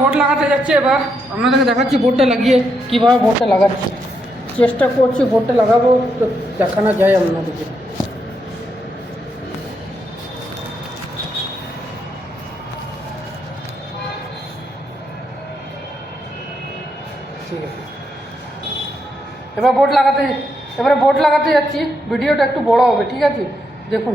Board লাগাতে যাচ্ছে এবার। আপনাদেরকে দেখাচ্ছি বোর্ডটা লাগিয়ে কীভাবে বোর্ডটা লাগাচ্ছি। চেষ্টা করছি বোর্ডটা লাগাবো, তো দেখানো যায় আপনাদেরকে। এবার বোর্ড লাগাতে এবারে বোর্ড লাগাতে যাচ্ছি। ভিডিওটা একটু বড় হবে, ঠিক আছে? দেখুন।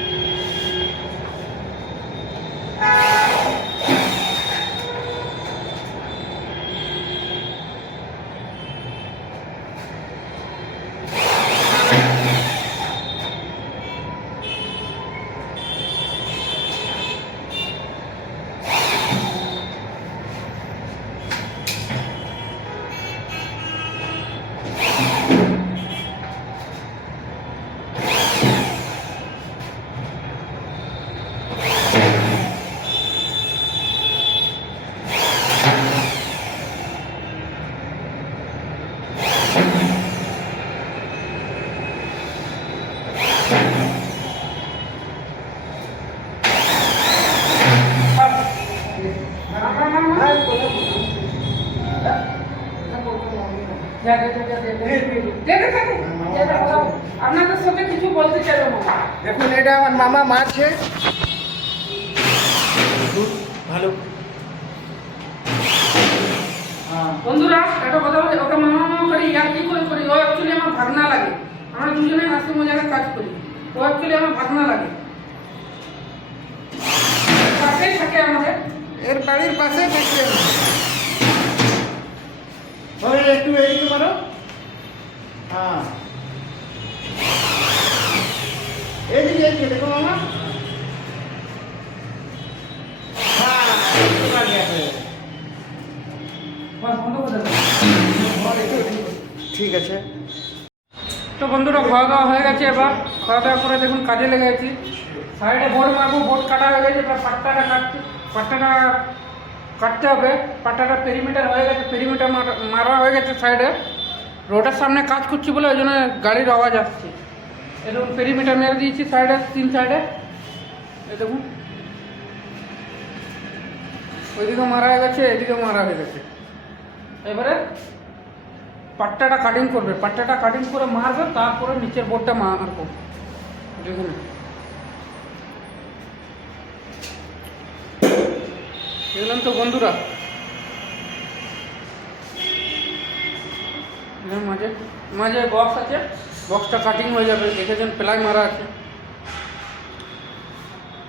আপনাদের সাথে কিছু বলতে চাইব দেখুন এটা আমার মামা মারছে ভালো বন্ধুরা একটা কথা বলি ওকে মামা মামা করি ইয়ার কি করে করি ও অ্যাকচুয়ালি আমার ভাগনা লাগে আমরা দুজনে হাসি মজাকে কাজ করি ও অ্যাকচুয়ালি আমার ভাগনা লাগে পাশেই থাকে আমাদের এর বাড়ির পাশে থাকছে ওই একটু এইদিকে করো হ্যাঁ। এইদিকে এইদিকে দেখো মামা। হ্যাঁ, ঠিক আছে। তো বন্ধুরা খাওয়া দাওয়া হয়ে গেছে এবার। খাওয়া দাওয়া করে দেখুন কাজে লেগে গেছি। সাইডে বোর্ড মারবো বোর্ড কাটা হয়ে গেছে এবার পাট্টাটা কাটতে পাট্টাটা কাটতে হবে। পাট্টাটা পেরিমিটার হয়ে গেছে পেরিমিটার মারা হয়ে গেছে সাইডে রোডের সামনে কাজ করছি বলে ওই জন্য গাড়ির আওয়াজ আসছে। এরকম পেরিমিটার মেরে দিয়েছি সাইডে তিন সাইডে এই দেখুন। ওইদিকে মারা হয়ে গেছে এদিকে মারা হয়ে গেছে। এবারে পাট্টাটা কাটিং করবে। পাট্টাটা কাটিং করে মারবে, তারপরে নিচের বোর্ডটা মারবো। দেখুন। দেখলাম তো বন্ধুরা। মাঝে মাঝে বক্স আছে। বক্সটা কাটিং হয়ে যাবে। দেখেছেন, প্লাই মারা আছে।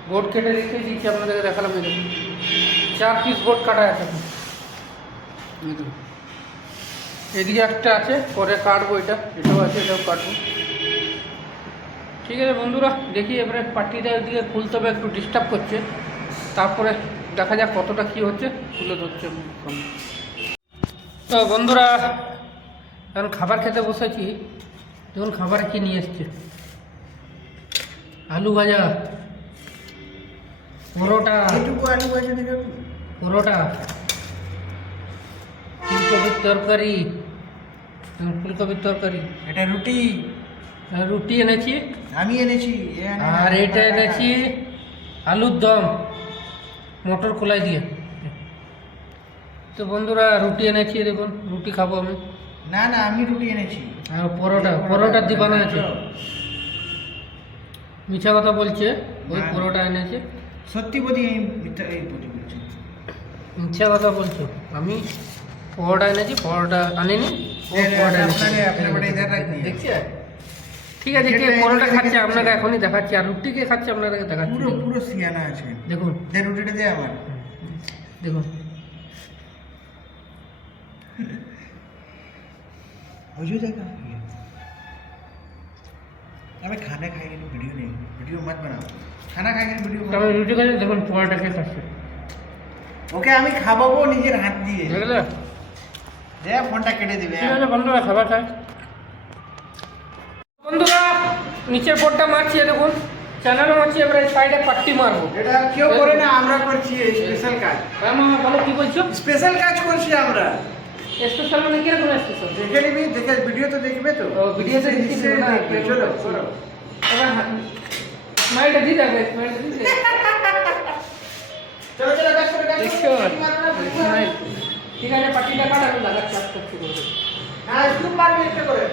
বোর্ড কেটে রেখে দিচ্ছি আপনাদেরকে দেখালাম এই চার পিস বোর্ড কাটা আছে। এদিকে একটা আছে, পরে কাটবো এটা। এটাও আছে, এটাও কাটবো। ঠিক আছে বন্ধুরা, দেখি এবারে পার্টিটা এদিকে খুলতে হবে, একটু ডিস্টার্ব করছে। তারপরে দেখা যাক কতটা কি হচ্ছে তুলে ধরছে তো বন্ধুরা এখন খাবার খেতে বসেছি। দেখুন খাবার কি নিয়ে এসছে। আলু ভাজা পরোটা আলু দেখো পরোটা ফুলকপির তরকারি ফুলকপির তরকারি। এটা রুটি। রুটি এনেছি। আমি এনেছি আর এটা এনেছি আলুর দম। মটর কলাই দিয়ে। তো বন্ধুরা রুটি এনেছি দেখুন রুটি খাব আমি। না না আমি রুটি এনেছি। আর পরোটা পরোটার দিবানা আছে। মিছা কথা বলছে ওই পরোটা এনেছে। সত্যি বলি মিথ্যা কথা বলছো আমি পরোটা এনেছি পরোটা আনিনি রাখনি। দেখছি? ঠিক আছে কে যেটা পরোটা এখানে খাচ্ছে দেখছি। আপনাকে এখনই দেখাচ্ছি আর রুটি কে খাচ্ছে আপনাকে দেখাচ্ছি পুরো পুরো সিয়ানা আছে দেখুন দে রুটিটা দে আমার দেখুন ওই যে দেখা अबे खाना खाएंगे तो वीडियो नहीं वीडियो मत बनाओ খানা খাইয়ে ভিডিও তবে রুটি খাই দেখুন পোড়াটা খেয়ে খাচ্ছে ওকে আমি খাওয়াবো নিজের হাত দিয়ে দেখলে দে ফোনটা কেটে দিবে ঠিক আছে বন্ধুরা খাবার খাই বন্ধুরা নিচের বোর্ডটা মারছি দেখুন। চ্যানেলও মারছি এবারে সাইডে পাট্টি মারবো। এটা কেউ করে না আমরা করছি স্পেশাল কাজ। হ্যাঁ মামা বলো কি বলছো? স্পেশাল কাজ করছি আমরা। স্পেশাল মানে কীরকম স্পেশাল দেখে নিবি দেখে ভিডিও তো দেখবে তো। ও, video তো দেখছি নিশ্চয়ই না, দেখবে, চলো করো স্মাইলটা দিয়ে যাবে স্মাইলটা দিয়ে যাবে। চলো চলো কাজ করো কাজ করো। ঠিক আছে পাটিটা কাট লাগাচ্ছি আস্তে আস্তে করে। না একটু মারবে একটা করে।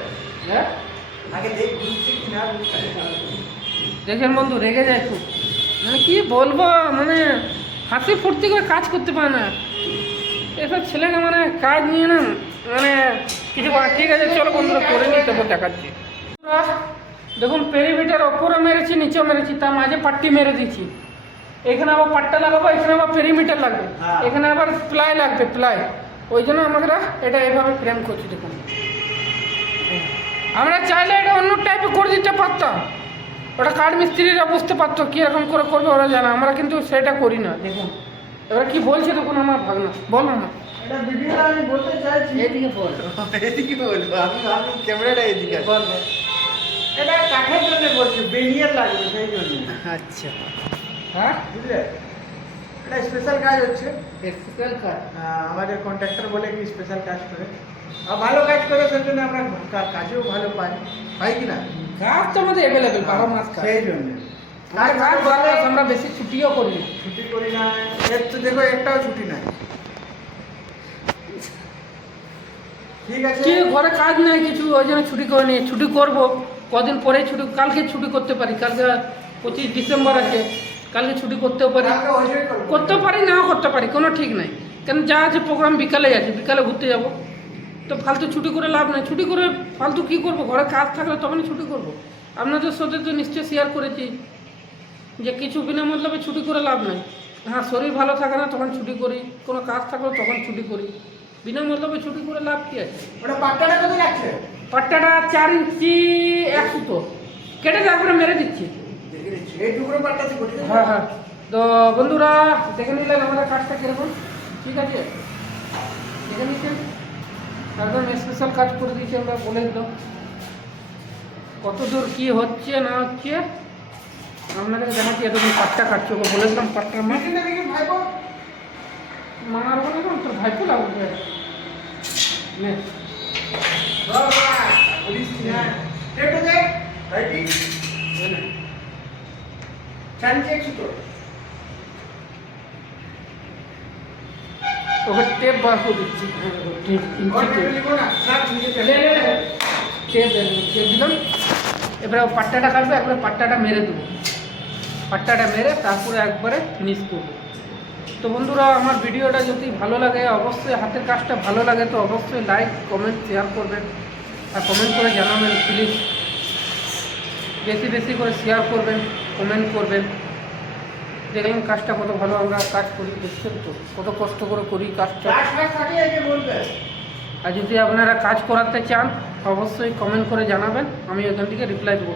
হ্যাঁ? দেখেন বন্ধু রেগে যায় খুব। মানে কি বলব মানে হাসি ফুর্তি করে কাজ করতে পারে না। এসব ছেলেকে মানে কাজ নিয়ে না মানে কিছু ঠিক আছে চলো বন্ধুরা করে নিই তারপর দেখাচ্ছি। দেখুন পেরিমিটার ওপরে মেরেছি নিচেও মেরেছি তার মাঝে পাট্টি মেরে দিচ্ছি এখানে আবার পাট্টা লাগাবো এখানে আবার পেরিমিটার লাগবে। হ্যাঁ। এখানে আবার প্লাই লাগবে প্লাই। ওই জন্য আমরা এটা এইভাবে ফ্রেম করছি দেখুন। আমরা চাইলে এটা অন্য টাইপে করে দিতে পারতাম ওটা কাঠ মিস্ত্রিরা বুঝতে পারতো কীরকম করে করবে ওরা জানে আমরা কিন্তু সেটা করি না। দেখুন এবার কি বলছে দেখুন আমার ভাগনা। বলো না আমি বলতে চাইছি। এদিকে বল। এদিকে বলব আমি ভাবলাম ক্যামেরাটা এদিকে বল। এটা কাঠের জন্য বলছি বেনিয়ার লাগবে সেই জন্য। আচ্ছা। হ্যাঁ? বুঝলে? এটা স্পেশাল কাজ হচ্ছে। কাঠ আহ, আমাদের কন্ট্রাক্টর বলে কি স্পেশাল কাজ করে। আর ভালো কাজ করে সেই জন্য আমরা কাজেও ভালো পাই। পাই কি না? কাজ তো আমাদের অ্যাভেলেবেল বারো মাস সেই জন্য। আর কাজ মাস আমরা বেশি ছুটিও করি না। ছুটি করি না এর তো দেখো একটাও ছুটি নাই। ঠিক আছে। কি ঘরে কাজ নাই কিছু ওই জন্য ছুটি করে নিয়ে ছুটি করব কদিন পরে ছুটি কালকে ছুটি করতে পারি। কালকে পঁচিশ ডিসেম্বর আছে কালকে ছুটি করতেও পারি। করতেও পারি নাও করতে পারি কোনো ঠিক নাই। কেন যা আছে প্রোগ্রাম বিকালে আছে বিকালে ঘুরতে যাব। তো ফালতু ছুটি করে লাভ নাই। ছুটি করে ফালতু কি করব? ঘরে কাজ থাকলে তখনই ছুটি করব। আপনাদের সাথে তো নিশ্চয়ই শেয়ার করেছি যে কিছু বিনামূল্যে ছুটি করে লাভ নাই। হ্যাঁ শরীর ভালো থাকে না তখন ছুটি করি। কোনো কাজ থাকলে তখন ছুটি করি। বিনামূল্যে ছুটি করে লাভ কী আছে? ওটা পাট্টাটা কত লাগছে পাট্টাটা চার ইঞ্চি এক সুতো। কেটে তারপরে মেরে দিচ্ছি? হ্যাঁ হ্যাঁ। তো বন্ধুরা দেখে নিলেন আমাদের কাজটা কীরকম? ঠিক আছে? দেখে নিচ্ছেন? একদম স্পেশাল কাজ করে দিয়েছি আমরা বলে দিলাম কত দূর কী হচ্ছে না হচ্ছে আপনাদের দেখাচ্ছি এতদিন পাট্টা কাটছি ওকে বলে দিলাম দেখি মার বলে তোর ভাইপো লাগবে নে বলিস কি না একটু দে ভাইটি নে নে। চানছে একটু তো ওকে টেপ বার করে দিচ্ছি। Tape tape. দিলাম। এবারে ও পাট্টাটা কাটবে একবারে পাট্টাটা মেরে দেবো। পাট্টাটা মেরে তারপরে একবারে ফিনিশ করব। তো বন্ধুরা আমার ভিডিওটা যদি ভালো লাগে অবশ্যই হাতের কাজটা ভালো লাগে তো অবশ্যই লাইক কমেন্ট শেয়ার করবেন। আর কমেন্ট করে জানাবেন প্লিজ বেশি বেশি করে শেয়ার করবেন কমেন্ট করবেন। দেখলাম কাজটা কত ভালো, আমরা কাজ করি, দেখছেন তো? কত কষ্ট করে করি কাজটা। আর যদি আপনারা কাজ করাতে চান, অবশ্যই কমেন্ট করে জানাবেন, আমি ওখান থেকে রিপ্লাই দেবো।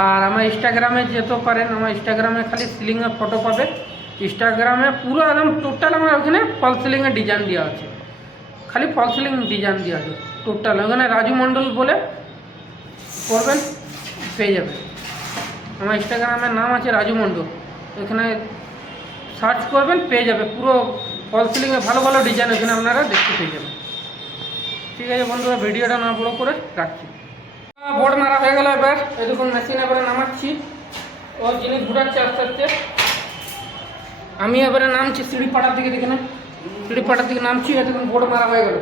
আর আমার ইনস্টাগ্রামে যেতে পারেন, আমার ইনস্টাগ্রামে খালি সিলিংয়ের ফটো পাবে ইনস্টাগ্রামে পুরো একদম টোটাল আমার ওখানে ফল সিলিংয়ের ডিজাইন দেওয়া আছে। খালি ফল সিলিং ডিজাইন দেওয়া আছে টোটাল ওখানে রাজু মণ্ডল বলে করবেন, পেয়ে যাবেন। আমার ইনস্টাগ্রামের নাম আছে রাজু মণ্ডল। এখানে সার্চ করবেন, পেয়ে যাবে। পুরো ফল সিলিংয়ে ভালো ভালো ডিজাইন ওখানে আপনারা দেখতে পেয়ে যাবেন। ঠিক আছে বন্ধুরা, ভিডিওটা না বড় করে রাখছি। বোর্ড মারা হয়ে গেল এবার। দেখুন মেশিন এবারে নামাচ্ছি। ও জিনিস ঘুরাচ্ছে আস্তে আস্তে। আমি এবারে নামছি, সিঁড়ি পাড়ার দিকে দেখে না। সিঁড়ি পাড়ার দিকে নামছি দেখুন বোর্ড মারা হয়ে গেল।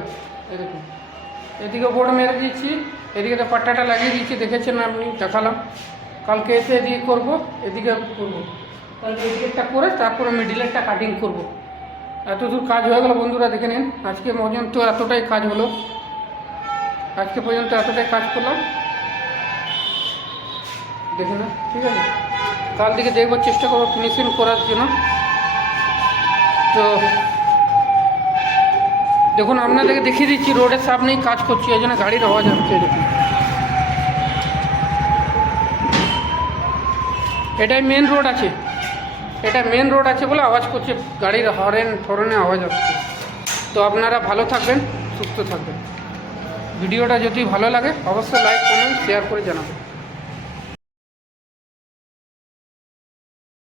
এরকম এদিকে বোর্ড মেরে দিয়েছি, এদিকে তো পাট্টাটা লাগিয়ে দিয়েছি, দেখেছেন আপনি, দেখালাম। কালকে এসে এদিকে করব এদিকে করব। কালকে এদিকেরটা করে তারপরে মিডিলেরটা কাটিং করব। এত দূর কাজ হয়ে গেল বন্ধুরা, দেখে নিন। আজকে পর্যন্ত এতটাই কাজ হলো। আজকে পর্যন্ত এতটাই কাজ করলাম। দেখে না ঠিক আছে? কাল দিকে দেখব চেষ্টা করব ফিনিশিং করার জন্য। তো দেখুন, আপনাদেরকে দেখিয়ে দিচ্ছি, রোডের সামনেই কাজ করছি ওই জন্য গাড়ির আওয়াজ আসছে, দেখুন। এটাই মেন রোড আছে। এটা মেন রোড আছে বলে আওয়াজ করছে। গাড়ির হরেন ফরেনে আওয়াজ হচ্ছে। তো আপনারা ভালো থাকবেন, সুস্থ থাকবেন। ভিডিওটা যদি ভালো লাগে, অবশ্যই লাইক কমেন্ট শেয়ার করে জানাবেন।